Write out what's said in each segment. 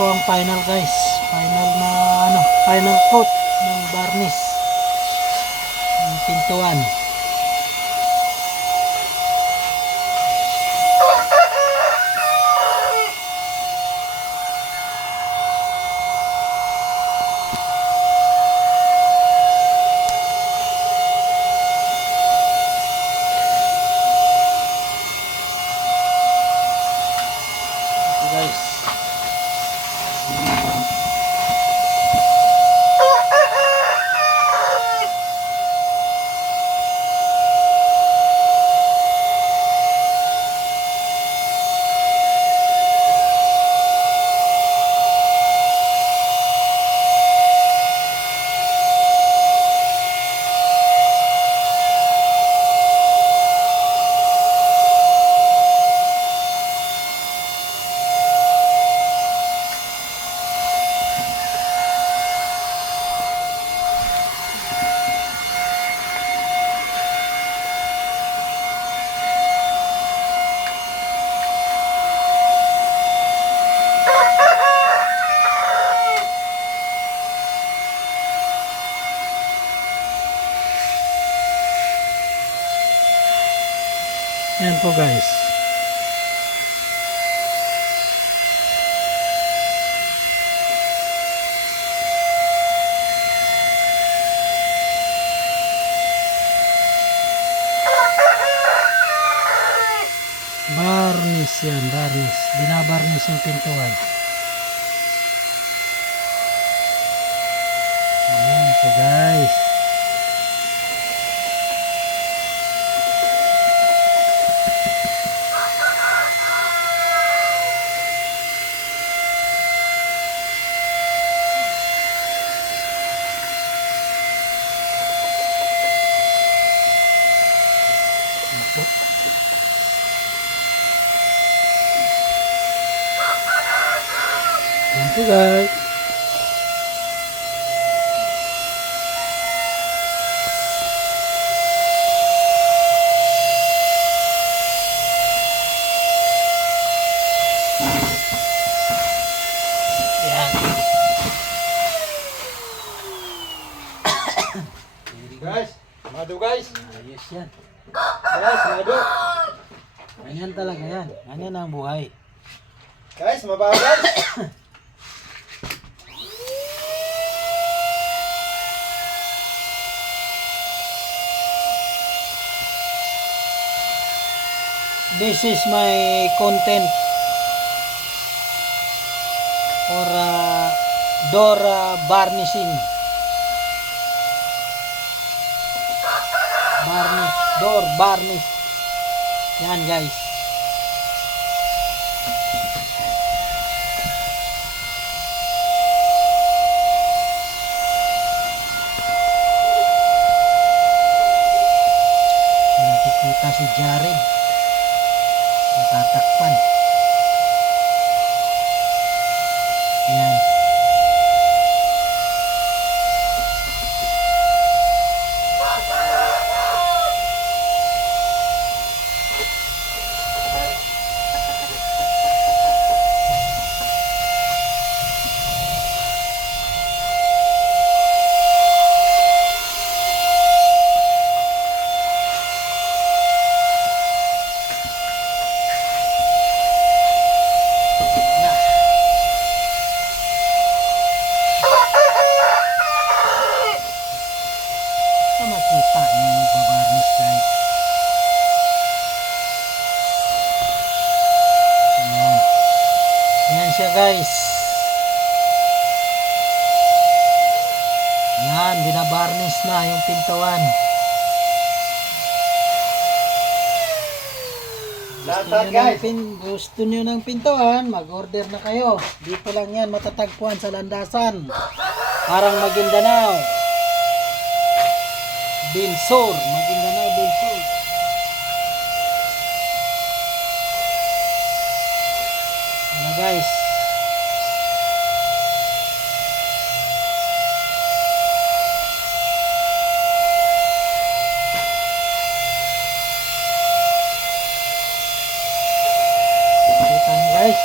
po ang final guys. Final na final coat ng varnish ng pintuan. Guys, yan po guys. Varnish yan, varnish. Binabarnish yung pintuan. Ayan po guys. Ayan po guys. Ayan. Guys, madu guys. Ayos yan. Guys, madu. Ganyan talaga yan. Ganyan ang buhay. Guys, mabaho guys. This is my content for door varnishing. Varnish, door varnish. Yan guys. Nakikita si Jared. Tatakpan. Yan. Makita yung babarnish guys. Ayan. Ayan siya guys. Ayan, binabarnish na yung pintuan. Gusto nyo ng pintuan, mag-order na kayo. Dito lang yan matatagpuan sa Landasan. Parang Maguindanao. Bilsor, Maguindanao, Bilsor. Ano guys? Kita nyo guys.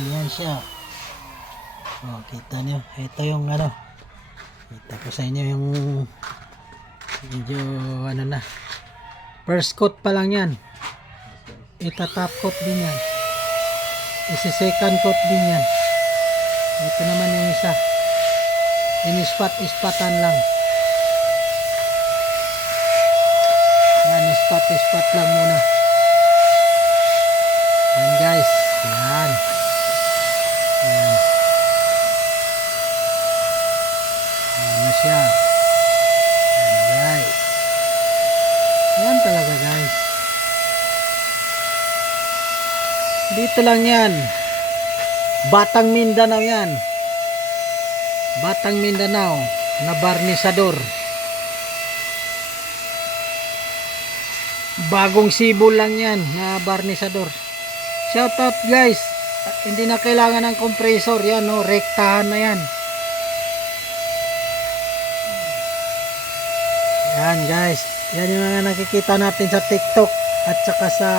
Yan siya. Oh, kita nyo. Ito yung ano. Kita ko sa inyo yung medyo ano na. First coat pa lang yan. Ita-top coat din yan. Isi-second coat din yan. Ito naman yung isa. Inispat-ispatan lang. Yan, ispat-ispat lang muna. Yan guys. Yan. Yan. Yan na siya. Yan guys. Yan talaga guys. Dito lang yan. Batang Mindanao yan. Batang Mindanao na barnisador. Bagong sibol lang yan na barnisador. Shoutout guys. Hindi na kailangan ng compressor. Yan o. Rektahan na yan. Yan guys. Yan yung mga nakikita natin sa TikTok at saka sa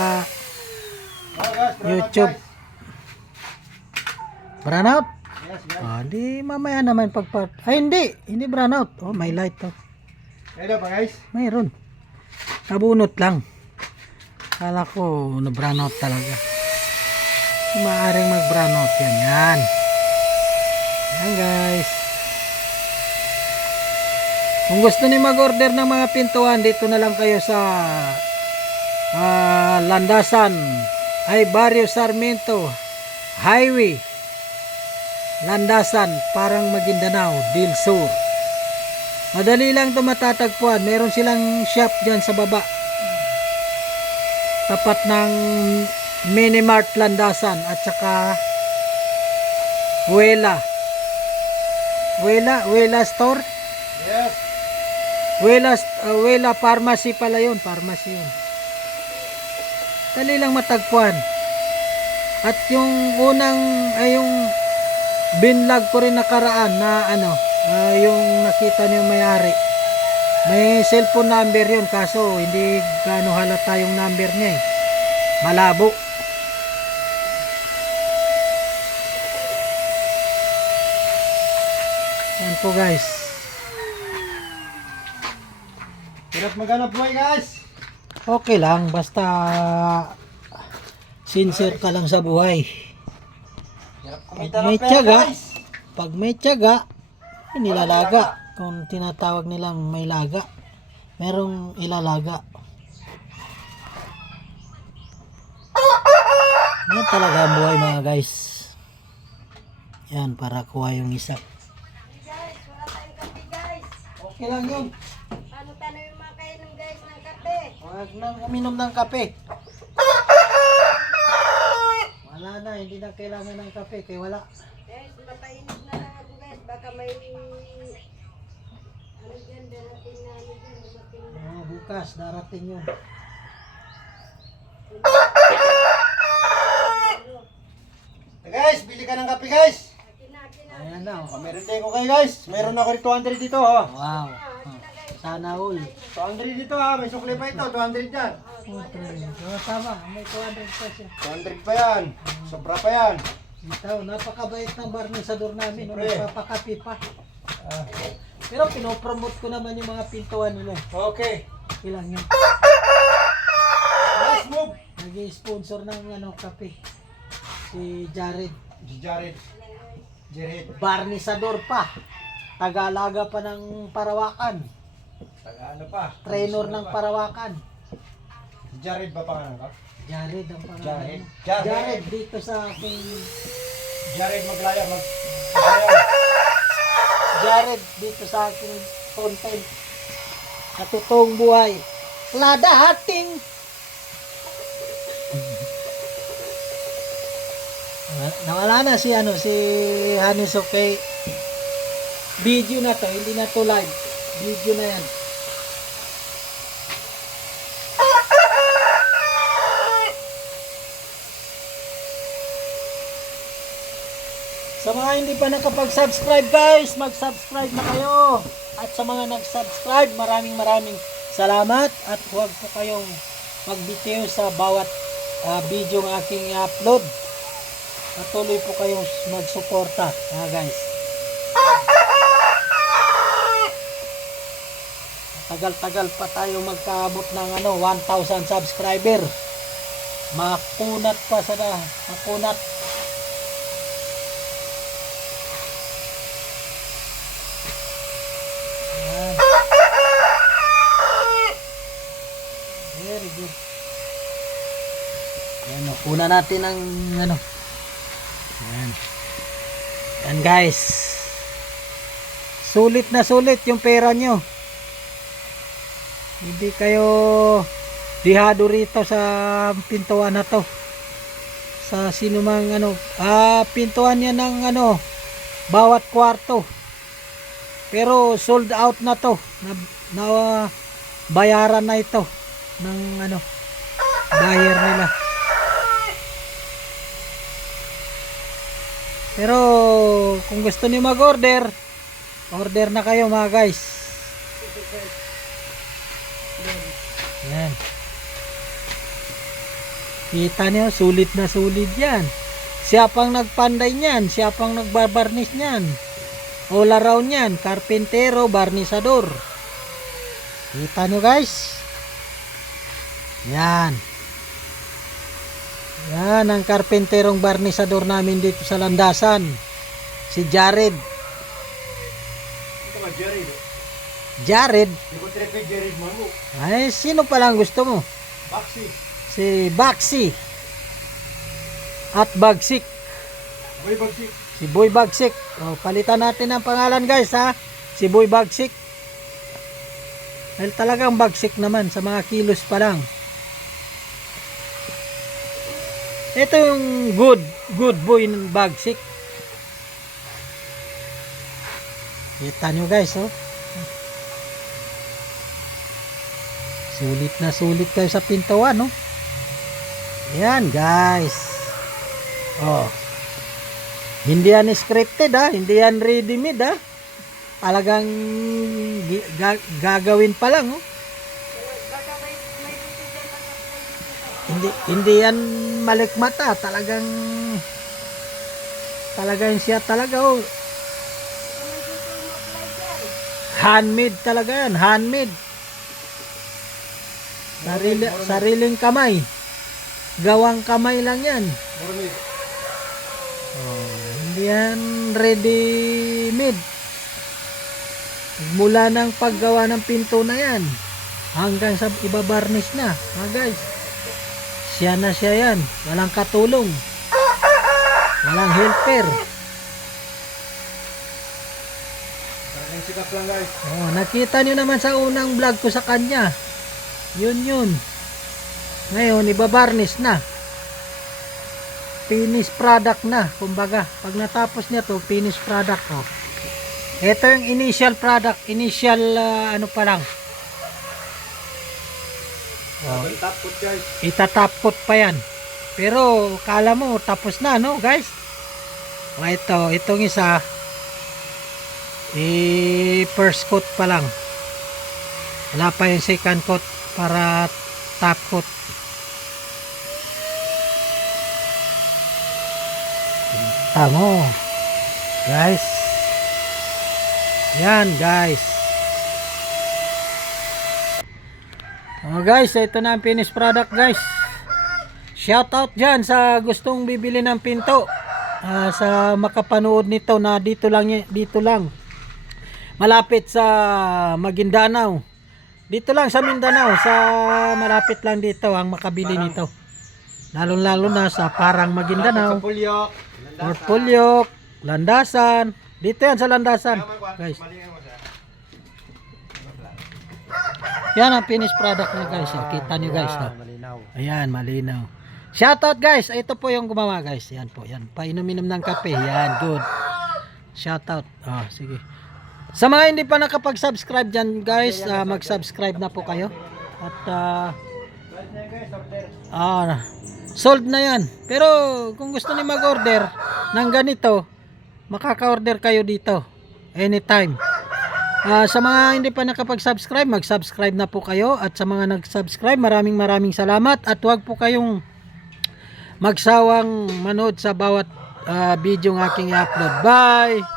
YouTube. Brownout? Yes, guys. Ah, di mamaya naman ay hindi. Hindi brownout. Oh, may light to. Hello pa guys. Mayroon. Nabunot lang. Kala ko na brownout talaga. Maaring mag brownout yan. Yan. Yan guys. Kung gusto ni mag-order ng mga pintuan, dito na lang kayo sa Landasan ay Barrio Sarmiento Highway, Landasan, parang Maguindanao del Sur. Madali lang ito matatagpuan. Meron silang shop dyan sa baba, tapat ng Minimart Landasan at saka Wela Store. Yes. Wela Pharmacy pala yun. Pharmacy yun. Dali lang matagpuan. At yung unang ay yung binlog ko rin nakaraan na ano, yung nakita niyo may-ari. May cellphone number yun, kaso hindi gaano halata yung number niya eh. Malabo. Yan po guys. Hirap maghanap buhay guys. Okay lang, basta sincere ka lang sa buhay. Hirap Pag kumita may ng pera tiyaga, guys. pag may tiyaga, nilalaga. Kung tinatawag nilang may laga, merong ilalaga. Yan talaga ang buhay mga guys. Yan, para kuha yung isa. Guys, wala tayong kape guys. Okay lang yun. Paano tayo yung makainom guys ng kape? Huwag nang uminom ng kape. Wala na, hindi na kailangan ng kape. Kaya wala. Guys, mapainit na lang ako guys. Baka may ano dyan, darating na ano dyan. Dumating na. Bukas, darating yun. Guys, bili ka ng kape guys. Akin na. Ayan na. Oh, meron din ko kayo guys. Meron ako rin 200 dito ha. Wow. Sana all. 200 dito ha. May sukli pa ito. 200 dyan. Tama, may 200 pa siya. 200 pa yan. Sobra pa yan. Ito, napakabait ng barnisador namin. Siyempre. Napapakapi pa. Pero pinopromote ko naman yung mga pintuan nila. Okay. Ilang yun. Let's move. Nag-sponsor ng kape. Si Jared. Si Jared. Jared. Barnisador pa. Tagalaga pa ng Parawakan. Taga ano pa? Trainer ng Parawakan. Si Jared ba pangalan ka? Jared ang pangalan. Jared. niya. Jared. Jared dito sa aking Jared Maglaya. Jared dito sa aking content. Sa totoong buhay. Ladating. Nawala na si Hanis, okay. Video na to, hindi na to live. Video na yan. Sa mga hindi pa nakapag-subscribe guys, mag-subscribe na kayo. At sa mga nag-subscribe, maraming salamat. At huwag po kayong magbitiw sa bawat video ng aking upload. patuloy po kayong magsuporta, guys. Tagal-tagal pa tayo magkaabot ng 1,000 subscriber. Makunat pa sana, makunat. Ayan. Very good. Ayan, kuna natin ang Ayan. Ayan guys. Sulit na sulit yung pera nyo. Hindi kayo dihado rito sa pintuan na to. Sa sinumang pintuan yan ng bawat kwarto. Pero sold out na to. Na bayaran na ito ng buyer nila. Pero kung gusto niyo mag-order, order na kayo mga guys. Yan. Kita niyo, sulit na sulit yan. Siya pang nagpanday niyan, siya pang nagbabarnis niyan. All around yan, karpintero, barnisador. Kita niyo guys. Yan. Yan ang karpenterong barnisador namin dito sa landasan. Si Jared. Ito ba, Jared? Jared? Hindi ko trip kay Jared mo. Ay, sino palang gusto mo? Baxi. Si Baxi. At Bagsik. Boy Baxi. Si Boy Bagsik. O, palitan natin ang pangalan guys ha. Si Boy Bagsik. Dahil talagang bagsik naman sa mga kilos pa lang. Ito yung good boy ng bagsik. Kita nyo guys, oh. Sulit na sulit kayo sa pintuan, no? Yan, guys. Oh. Hindi yan scripted, ha? Hindi yan ready-made, ha? Talagang gagawin pa lang, oh. Hindi yan malikmata, talagang siya talaga, oh. Handmade talaga yan, handmade. Sariling kamay. Gawang kamay lang yan. Oh, hindi yan ready made. Mula ng paggawa ng pinto na yan hanggang sa ibabarnish na, guys. Siya na siya yan. Walang katulong. Walang helper. Talagang sikap lang guys. Oh, nakita nyo naman sa unang vlog ko sa kanya. Yun. Ngayon, ibabarnish na. Finished product na. Kumbaga, pag natapos niya to, finished product. Oh. Ito yung initial product. Initial, pa lang. Oh, Itapot guys. itatapot pa yan. Pero kala mo tapos na, no guys? O itong isa first coat pa lang. Wala pa yung second coat para top coat. Tamo guys. Yan guys. Oh guys, ito na ang finished product guys. Shout out dyan sa gustong bibili ng pinto. Sa makapanood nito na dito lang. Malapit sa Maguindanao. Dito lang sa Mindanao, malapit lang dito ang makabili nito. Lalo na sa Parang Maguindanao. Pulyok. Fort Pulyok, Landasan. Dito yan sa Landasan, guys. Yan ang finished product niya guys. Kita niyo guys. Malinaw. Ayan, malinaw. Shoutout guys. Ito po yung gumawa guys. Yan po. Yan. Painom-inom ng kape. Yan. Good. Shoutout. Sige. Sa mga hindi pa nakapag-subscribe dyan guys, mag-subscribe na po kayo. At sold na yan. Pero kung gusto niyo mag-order ng ganito, makaka-order kayo dito. Anytime. Sa mga hindi pa nakapag-subscribe, mag-subscribe na po kayo. At sa mga nag-subscribe, maraming salamat. At huwag po kayong magsawang manood sa bawat video ng aking i-upload. Bye!